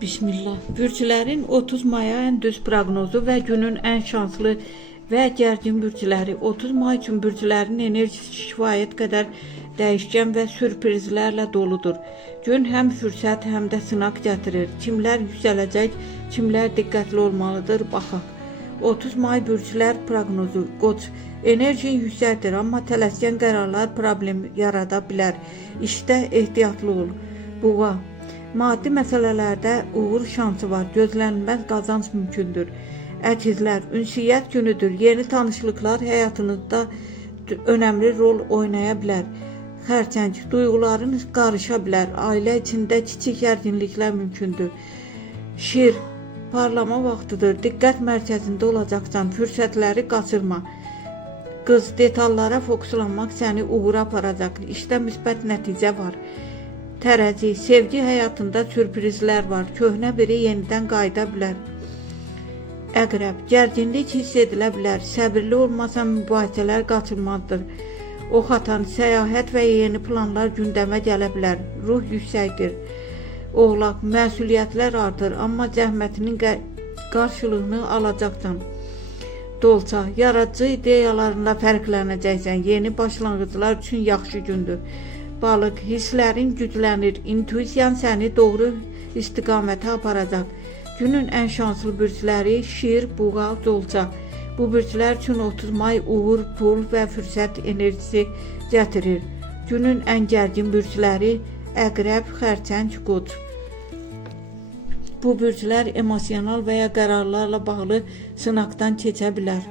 Bismillah. Bürcülərin 30 maya ən düz proqnozu və günün ən şanslı və gərgin bürcüləri. 30 may üçün bürcülərin enerjisi kifayət qədər dəyişkən və sürprizlərlə doludur. Gün həm fürsət, həm də sınaq gətirir. Kimlər yüksələcək, kimlər diqqətli olmalıdır, baxaq. 30 may bürcülər proqnozu. Qoç, enerjin yüksəkdir, amma tələskən qərarlar problem yarada bilər. İşdə ehtiyatlı ol. Buğa, maddi məsələlərdə uğur şansı var, gözlənilməz qazanc mümkündür. Əkizlər, ünsiyyət günüdür, yeni tanışlıqlar həyatınızda önəmli rol oynaya bilər. Xərçəng, duyğuların qarışa bilər, ailə içində kiçik gərginliklər mümkündür. Şir, parlama vaxtıdır, diqqət mərkəzində olacaqsan, fürsətləri qaçırma. Qız, detallara fokuslanmaq səni uğura aparacaq, işdə müsbət nəticə var. Tərəzi, sevgi həyatında sürprizlər var, köhnə biri yenidən qayıda bilər. Əqrəb, gərginlik hiss edilə bilər, səbirli olmasan mübahisələr qaçılmazdır. Ox atan, səyahət və yeni planlar gündəmə gələ bilər, ruh yüksəkdir. Oğlaq, məsuliyyətlər artır, amma zəhmətinin qarşılığını alacaqsan. Dolça, yaradıcı ideyalarında fərqlənəcəksən, yeni başlanğıclar üçün yaxşı gündür. Balıq, hisslərin güclənir, intuisiyan səni doğru istiqamətə aparacaq. Günün ən şanslı bürcləri Şir, Buğa, Dolça. Bu bürclər üçün 30 may uğur, pul və fürsət enerjisi gətirir. Günün ən gərgin bürcləri Əqrəb, Xərçəng, Qoç. Bu bürclər emosional və ya qərarlarla bağlı sınaqdan keçə bilər.